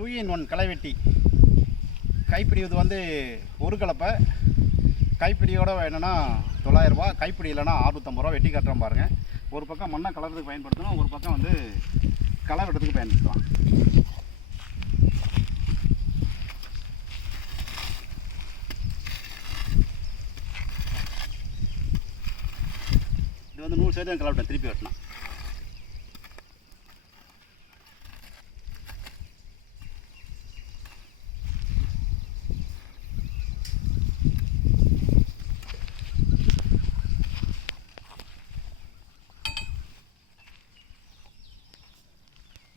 2-in-1 களைவெட்டி. கைப்பிடி இது வந்து ஒரு கலப்பை. கைப்பிடியோட வேணும்னா 900 ரூபா, கைப்பிடி இல்லைன்னா 650 ரூபா. வெட்டி கட்டுறோம் பாருங்கள். ஒரு பக்கம் மண்ணை கலர்றதுக்கு பயன்படுத்தணும், ஒரு பக்கம் வந்து களை வெட்டுறதுக்கு பயன்படுத்தலாம். இது வந்து 100% களை வெட்டணும், திருப்பி வெட்டணும்.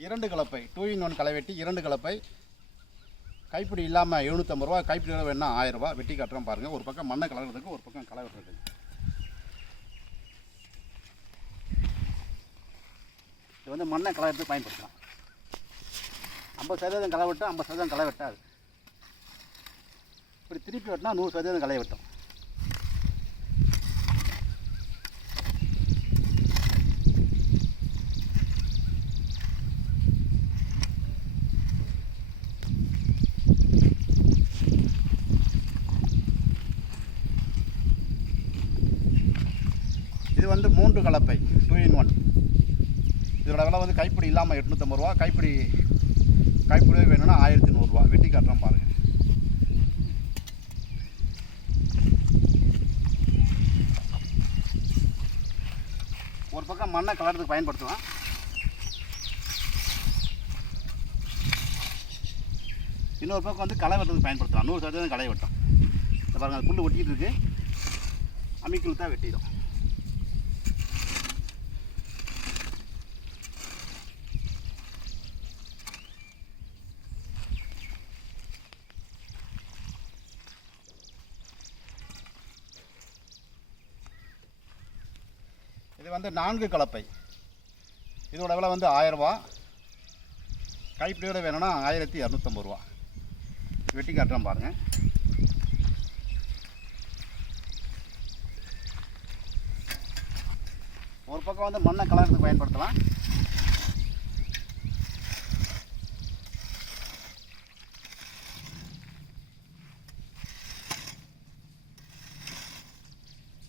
இரண்டு கலப்பை 2-in-1 களைவெட்டி, 2 கலப்பை. கைப்பிடி இல்லாமல் 750 ரூபா, கைப்பிடியோட வேணா 1000 ரூபா. வெட்டி கட்டுறோம் பாருங்கள். ஒரு பக்கம் மண்ணை கலர்றதுக்கு, ஒரு பக்கம் களை வெட்டுறதுக்கு. இது வந்து மண்ணை கலர்றதுக்கு பயன்படுத்தலாம். 50% களை வெட்டும், 50% களை வெட்டாது. இப்படி திருப்பி வெட்டினா 100% களை வெட்டும். இது வந்து 3 கலப்பை 2-in-1. இதோட விலை வந்து கைப்பிடி இல்லாமல் 850 ரூபா, கைப்பிடி வேணும்னா 1100 ரூபா. வெட்டி காட்டுறோம் பாருங்கள். ஒரு பக்கம் மண்ணை கலர்றதுக்கு பயன்படுத்தலாம். இன்னொரு பக்கம் வந்து களை வெட்டுறதுக்கு பயன்படுத்தலாம். 100% களை வெட்டும். இந்த பாருங்கள், அது புல் ஒட்டிகிட்டு இருக்குது. அம்மிக்குள் தான் வெட்டிடும். இது வந்து 4 கலப்பை. இதோட விலை வந்து 1000 ரூபா, கைப்பிடியோட வேணும்னா 1250 ரூபா. வெட்டி காட்டுறோம் பாருங்கள். ஒரு பக்கம் வந்து மண்ணை கலர்றதுக்கு பயன்படுத்தலாம்.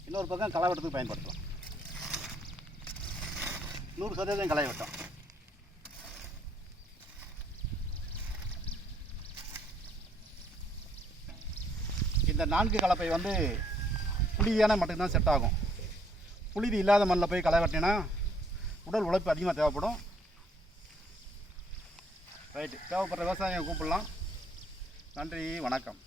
இன்னொரு பக்கம் களை வெட்டுறதுக்கு பயன்படுத்தலாம். 100% களை வெட்டும். இந்த 4 கலப்பை வந்து புளியான மட்டும்தான் செட் ஆகும். புளிது இல்லாத மண்ணில் போய் களை வெட்டினா உடல் உழைப்பு அதிகமாக தேவைப்படும். ரைட்டு, தேவைப்படுற விவசாயியை கூப்பிடலாம். நன்றி, வணக்கம்.